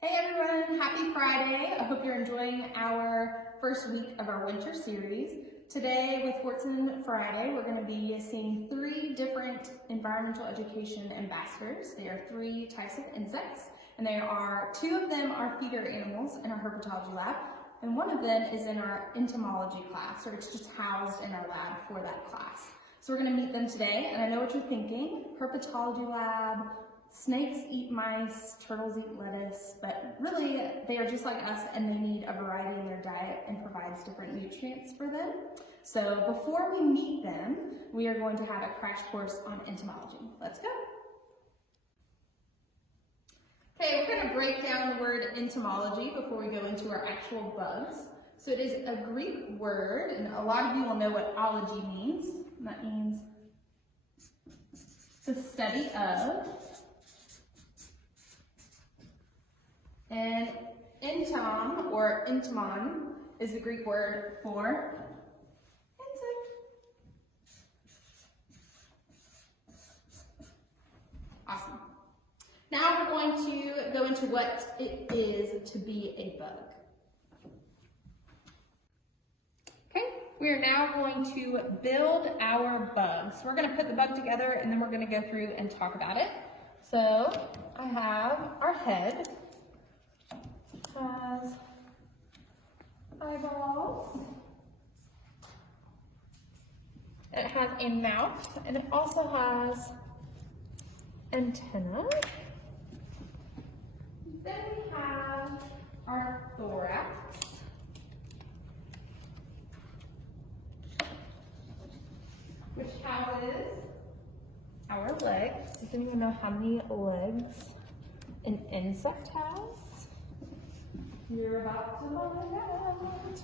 Hey everyone, happy Friday. I hope you're enjoying our first week of our winter series. Today with Fortson Friday, we're going to be seeing 3 different environmental education ambassadors. They are 3 types of insects, and 2 of them are feeder animals in our herpetology lab, and 1 of them is in our entomology class, or it's just housed in our lab for that class. So we're going to meet them today, and I know what you're thinking, herpetology lab, snakes eat mice, turtles eat lettuce, but really they are just like us and they need a variety in their diet and provides different nutrients for them. So before we meet them, we are going to have a crash course on entomology. Let's go. Okay, we're going to break down the word entomology before we go into our actual bugs. So it is a Greek word, and a lot of you will know what ology means. And that means the study of. And entom, or entomon, is the Greek word for insect. Awesome. Now we're going to go into what it is to be a bug. Okay, we are now going to build our bug. So we're going to put the bug together and then we're going to go through and talk about it. So I have our head. Has eyeballs. It has a mouth, and it also has antenna. Then we have our thorax. Which houses our legs. Does anyone know how many legs an insect has? You're about to find out.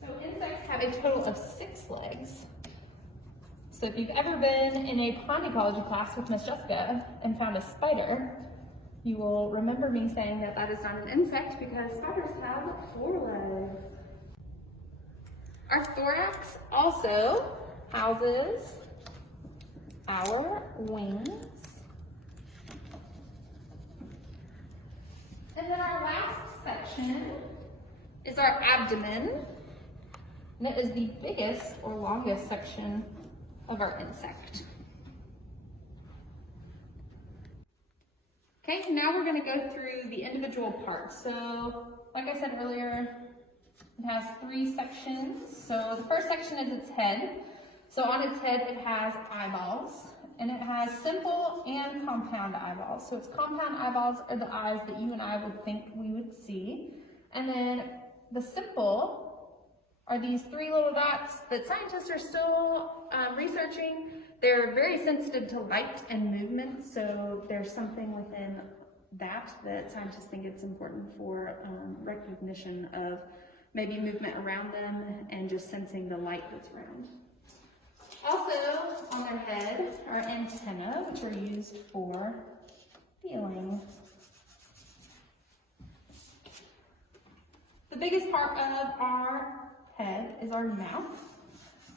So insects have a total of 6 legs. So if you've ever been in a pond ecology class with Miss Jessica and found a spider, you will remember me saying that that is not an insect because spiders have 4 legs. Our thorax also houses our wings. And then our last section is our abdomen. And it is the biggest or longest section of our insect. Okay, now we're going to go through the individual parts. So, like I said earlier, it has 3 sections. So the first section is its head. So on its head, it has eyeballs, and it has simple and compound eyeballs. So its compound eyeballs are the eyes that you and I would think we would see. And then the simple are these 3 little dots that scientists are still researching. They're very sensitive to light and movement, so there's something within that scientists think it's important for recognition of maybe movement around them and just sensing the light that's around. Also, on their head are antennae, which are used for feeling. The biggest part of our head is our mouth.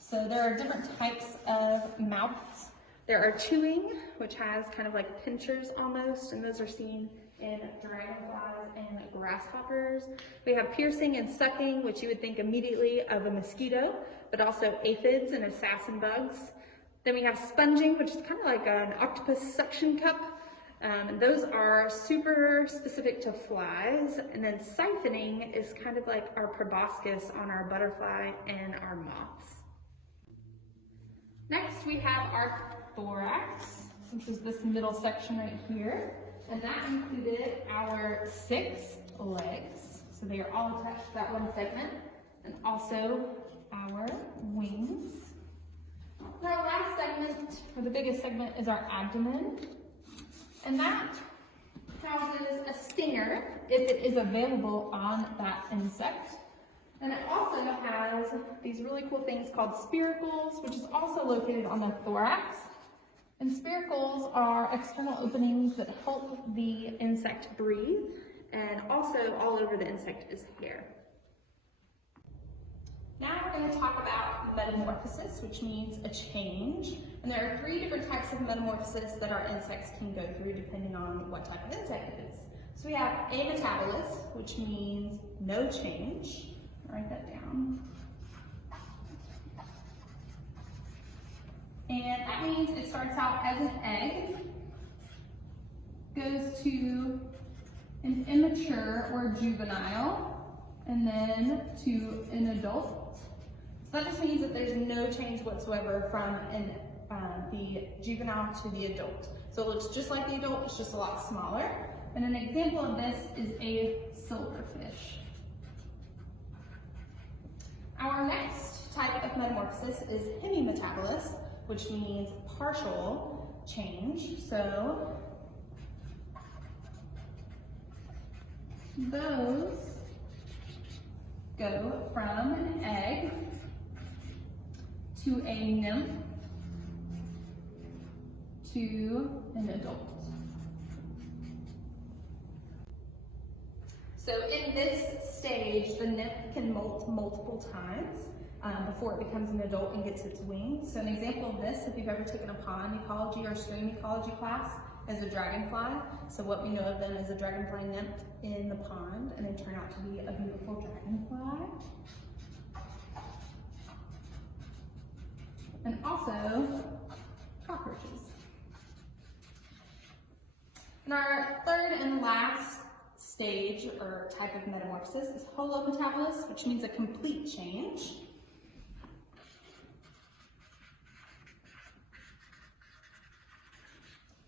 So there are different types of mouths. There are chewing, which has kind of like pinchers almost, and those are seen in dragonflies and grasshoppers. We have piercing and sucking, which you would think immediately of a mosquito, but also aphids and assassin bugs. Then we have sponging, which is kind of like an octopus suction cup. And those are super specific to flies. And then siphoning is kind of like our proboscis on our butterfly and our moths. Next, we have our thorax, which is this middle section right here. And that included our 6 legs. So they are all attached to that one segment. And also our wings. And our last segment, or the biggest segment, is our abdomen. And that houses a stinger, if it is available on that insect. And it also has these really cool things called spiracles, which is also located on the thorax. And spiracles are external openings that help the insect breathe, and also all over the insect is hair. Now we're going to talk about metamorphosis, which means a change. And And there are 3 different types of metamorphosis that our insects can go through depending on what type of insect it is. So we have ametabolous, which means no change. Write that down. And that means it starts out as an egg, goes to an immature or juvenile, and then to an adult. So that just means that there's no change whatsoever from the juvenile to the adult. So it looks just like the adult, it's just a lot smaller. And an example of this is a silverfish. Our next type of metamorphosis is hemimetabolous, which means partial change. So those go from an egg to a nymph to an adult. So in this stage, the nymph can molt multiple times before it becomes an adult and gets its wings. So an example of this, if you've ever taken a pond ecology or stream ecology class, is a dragonfly. So what we know of them is a dragonfly nymph in the pond, and they turn out to be a beautiful dragonfly. And also cockroaches. And our third and last stage or type of metamorphosis is holometabolous, which means a complete change.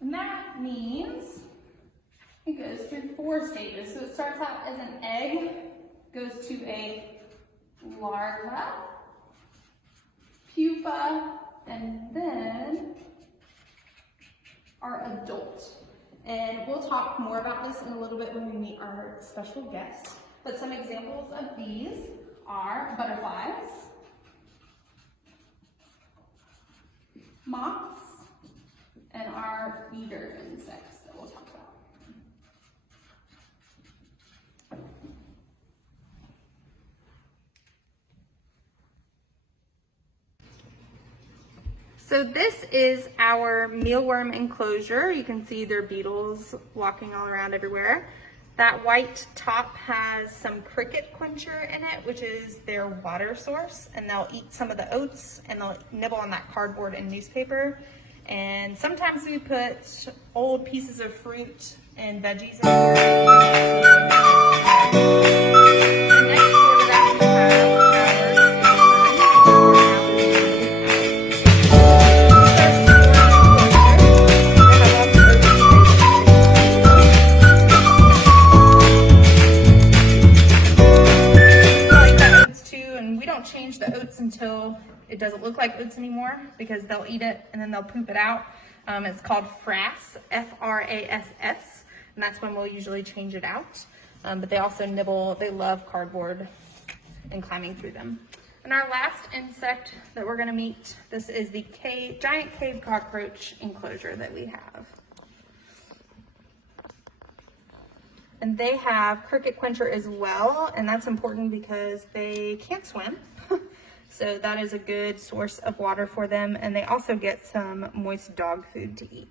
And that means it goes through 4 stages. So it starts out as an egg, goes to a larva, pupa, and then our adult. And we'll talk more about this in a little bit when we meet our special guest. But some examples of these are butterflies, moths, and our feeder insects that we'll talk about. So this is our mealworm enclosure. You can see their beetles walking all around everywhere. That white top has some cricket quencher in it, which is their water source, and they'll eat some of the oats and they'll nibble on that cardboard and newspaper. And sometimes we put old pieces of fruit and veggies in there. And next door to that we have oats too, and we don't change the oats until it doesn't look like oats anymore, because they'll eat it and then they'll poop it out. It's called frass, F-R-A-S-S, and that's when we'll usually change it out. But they also nibble, they love cardboard and climbing through them. And our last insect that we're gonna meet, this is the giant cave cockroach enclosure that we have. And they have cricket quencher as well, and that's important because they can't swim. So that is a good source of water for them, and they also get some moist dog food to eat.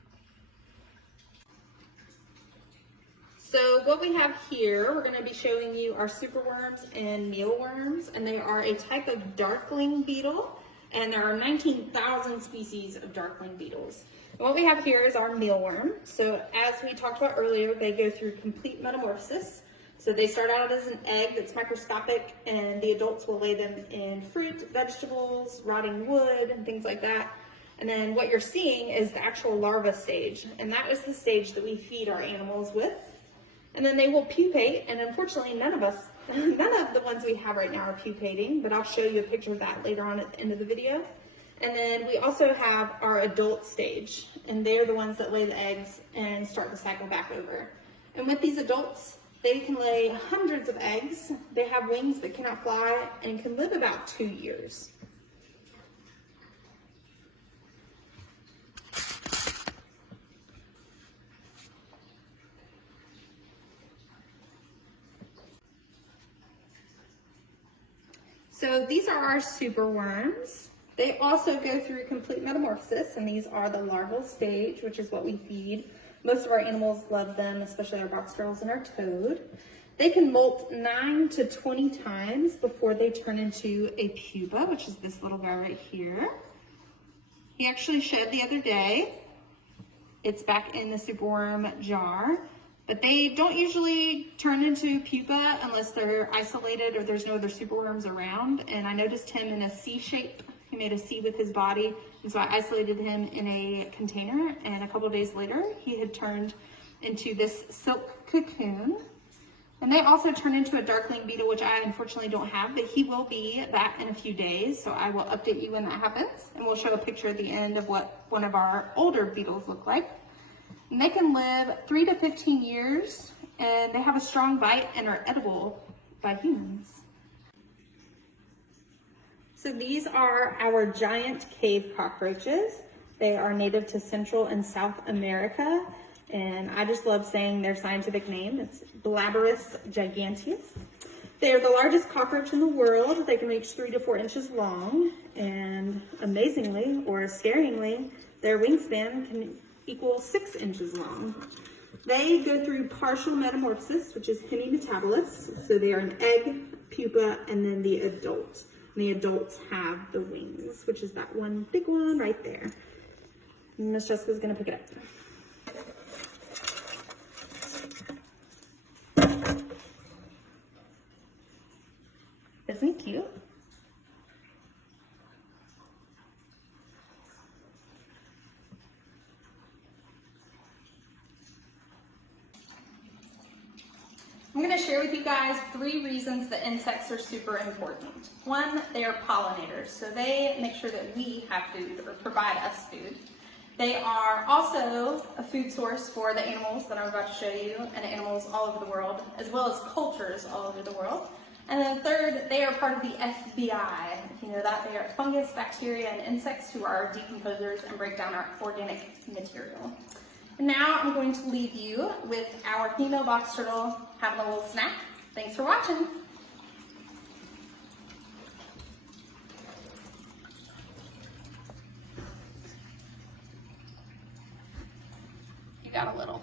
So what we have here, we're going to be showing you our superworms and mealworms, and they are a type of darkling beetle, and there are 19,000 species of darkling beetles. And what we have here is our mealworm. So as we talked about earlier, they go through complete metamorphosis. So they start out as an egg that's microscopic, and the adults will lay them in fruit, vegetables, rotting wood, and things like that. And then what you're seeing is the actual larva stage, and that is the stage that we feed our animals with. And then they will pupate, and unfortunately none of the ones we have right now are pupating, but I'll show you a picture of that later on at the end of the video. And then we also have our adult stage, and they're the ones that lay the eggs and start the cycle back over. And with these adults, they can lay hundreds of eggs. They have wings that cannot fly and can live about 2 years. So these are our superworms. They also go through complete metamorphosis, and these are the larval stage, which is what we feed. Most of our animals love them, especially our box turtles and our toad. They can molt 9 to 20 times before they turn into a pupa, which is this little guy right here. He actually shed the other day. It's back in the superworm jar, but they don't usually turn into pupa unless they're isolated or there's no other superworms around. And I noticed him in a C shape. He made a C with his body, and so I isolated him in a container, and a couple of days later, he had turned into this silk cocoon. And they also turn into a darkling beetle, which I unfortunately don't have, but he will be back in a few days, so I will update you when that happens, and we'll show a picture at the end of what one of our older beetles look like. And they can live 3 to 15 years, and they have a strong bite and are edible by humans. So these are our giant cave cockroaches. They are native to Central and South America, and I just love saying their scientific name. It's Blabberus giganteus. They are the largest cockroach in the world. They can reach 3 to 4 inches long, and amazingly, or scaringly, their wingspan can equal 6 inches long. They go through partial metamorphosis, which is hemimetabolous. So they are an egg, pupa, and then the adult. And the adults have the wings, which is that one big one right there. Miss Jessica's gonna pick it up. Isn't he cute? I'm going to share with you guys 3 reasons that insects are super important. 1, they are pollinators, so they make sure that we have food or provide us food. They are also a food source for the animals that I'm about to show you, and animals all over the world, as well as cultures all over the world. And then 3rd, they are part of the FBI. If you know that, they are fungus, bacteria, and insects who are decomposers and break down our organic material. And now I'm going to leave you with our female box turtle having a little snack. Thanks for watching. You got a little.